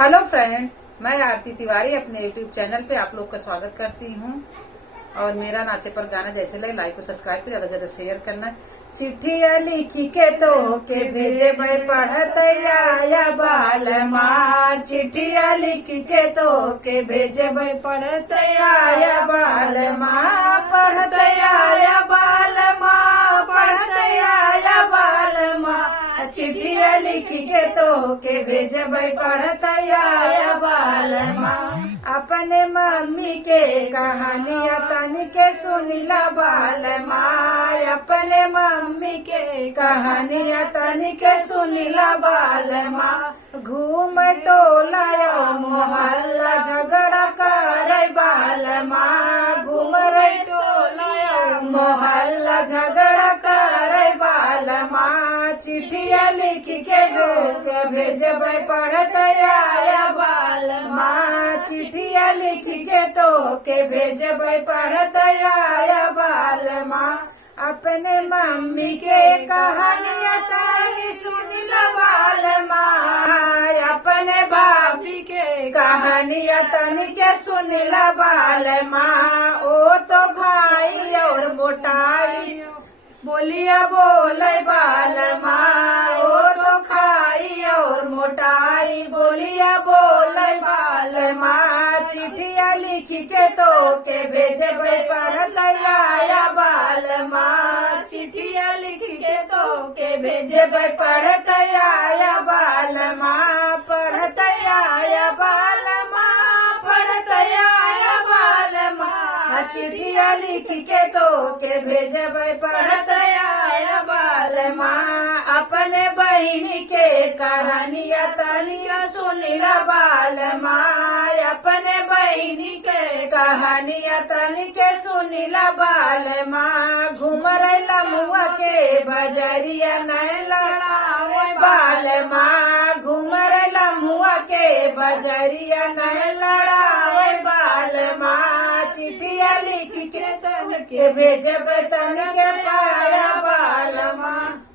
Hello friend, मैं आरती तिवारी अपने YouTube channel पे आप लोग का स्वागत करती हूँ। और मेरा नाचे पर गाना जैसे लगे लाइक और सब्सक्राइब पे ज्यादा से ज्यादा शेयर करना। चिट्ठिया लिखी के तो के भेजे भाई पढ़त आया बाल माँ। चिट्ठिया लिखी के तो के भेजे भाई पढ़त आया बाल माँ। पढ़त आया बाल माँ, पढ़त आया बाल माँ। चिट्ठिया लिखी के तो के भेजे भाई पढ़त आया बाल माँ। अपने मम्मी के कहानियाँ तनी के सुनिला बाल माँ। अपने मम्मी के कहानियाँ तनी के सुनिला बाल माँ। घूम टोला मोहल्ला झगड़ा करे बाल माँ। घूम रही टोला मोहल्ला झगड़ा करे बाल माँ। चिट्ठिया लिख के लोग भेजे पढ़त आया बाल माँ। चिट्ठिया लिख के तो के भेजे पढ़त आया बाल माँ। अपने मम्मी के कहानियाँ तानी सुनिला बाल माँ। अपने भाभी के कहानियाँ तनी के सुनिला बाल माँ। ओ तो खाई और मोटाई बोलिया बोले बाल माँ। ओ तो खाई और मोटाई बोलिया बोले बाल माँ। चिट्ठिया लिख के तो के भेजे पढ़त आया बाल माँ। चिट्ठिया लिख के तो के भेजे पढ़त आया बाल माँ। पढ़त आया बाल माँ, पढ़त आया बाल माँ। चिट्ठिया लिख के तो के भेजे पढ़त आया बाल माँ। अपने बहिनी के कहानियाँ तनिया सुनिला बाल माँ। अपने बहिनी के कहानियाँ तनी के सुनिला बाल माँ। घूम रही लमुआ के बजरिया नहीं लड़ावे बाल माँ। घूम रही लमुआ के बजरिया नहीं लड़ावे बाल माँ। चिट्ठिया लिख के तन के भेजे तन के पाया बाल माँ।